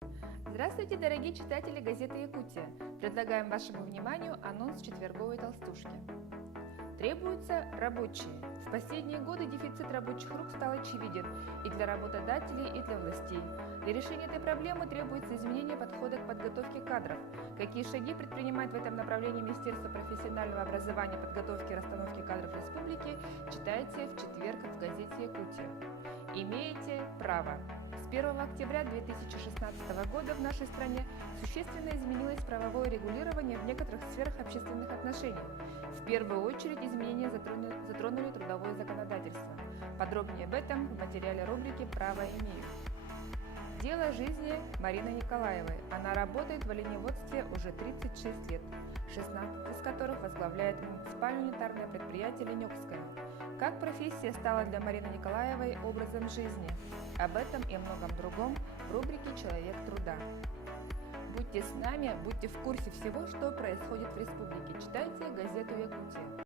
Здравствуйте, дорогие читатели газеты «Якутия». Предлагаем вашему вниманию анонс четверговой толстушки. Требуются рабочие. В последние годы дефицит рабочих рук стал очевиден и для работодателей, и для властей. Для решения этой проблемы требуется изменение подхода к подготовке кадров. Какие шаги предпринимает в этом направлении Министерство профессионального образования, подготовки и расстановки кадров республики, читайте в четверг в газете «Якутия». Имеете право. С 1 октября 2016 года в нашей стране существенно изменилось правовое регулирование в некоторых сферах общественных отношений. В первую очередь изменения затронули трудовое законодательство. Подробнее об этом в материале рубрики «Право имею». Дело жизни Марины Николаевой. Она работает в оленеводстве уже 36 лет, 16 из которых возглавляет муниципальное унитарное предприятие «Ленёкское». Как профессия стала для Марины Николаевой образом жизни? Об этом и о многом другом в рубрике «Человек труда». Будьте с нами, будьте в курсе всего, что происходит в республике. Читайте газету «Якутия».